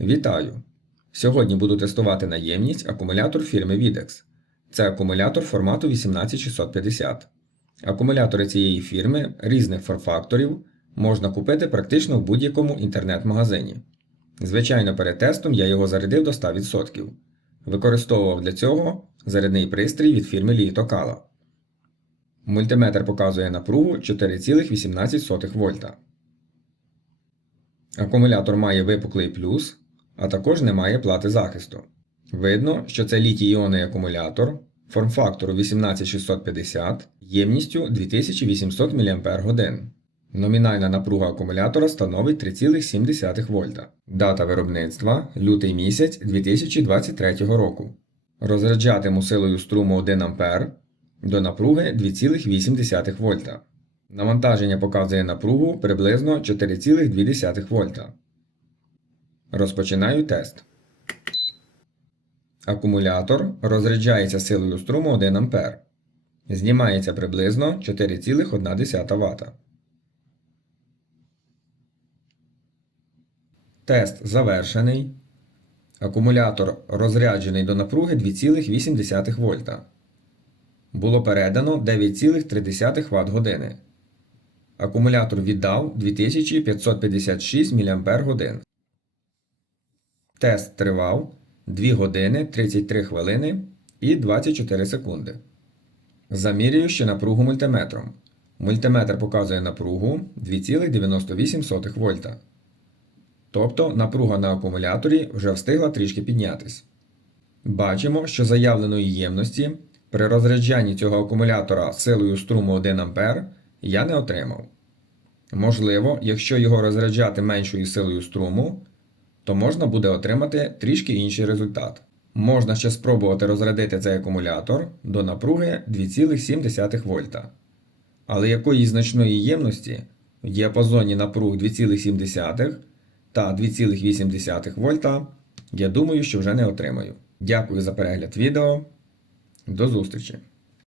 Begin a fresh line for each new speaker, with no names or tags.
Вітаю! Сьогодні буду тестувати наємність акумулятор фірми Videx. Це акумулятор формату 18650. Акумулятори цієї фірми різних форм-факторів можна купити практично в будь-якому інтернет-магазині. Звичайно, перед тестом я його зарядив до 100%. Використовував для цього зарядний пристрій від фірми Liitokala. Мультиметр показує напругу 4,18 вольта. Акумулятор має випуклий плюс, а також не має плати захисту. Видно, що це літій-іонний акумулятор форм-фактору 18650 ємністю 2800 мАч. Номінальна напруга акумулятора становить 3,7 вольта. Дата виробництва лютий місяць 2023 року. Розряджатиму силою струму 1 А до напруги 2,8 вольта. Навантаження показує напругу приблизно 4,2 вольта. Розпочинаю тест. Акумулятор розряджається силою струму 1 А. Знімається приблизно 4,1 Вт. Тест завершений. Акумулятор розряджений до напруги 2,8 вольта. Було передано 9,3 Вт години. Акумулятор віддав 2556 мАч. Тест тривав 2 години 33 хвилини і 24 секунди. Замірюю ще напругу мультиметром. Мультиметр показує напругу 2,98 вольта. Тобто напруга на акумуляторі вже встигла трішки піднятись. Бачимо, що заявленої ємності при розряджанні цього акумулятора силою струму 1 А я не отримав. Можливо, якщо його розряджати меншою силою струму, то можна буде отримати трішки інший результат. Можна ще спробувати розрядити цей акумулятор до напруги 2,7 вольта. Але якої значної ємності в діапазоні напруг 2,7 та 2,8 вольта, я думаю, що вже не отримаю. Дякую за перегляд відео. До зустрічі!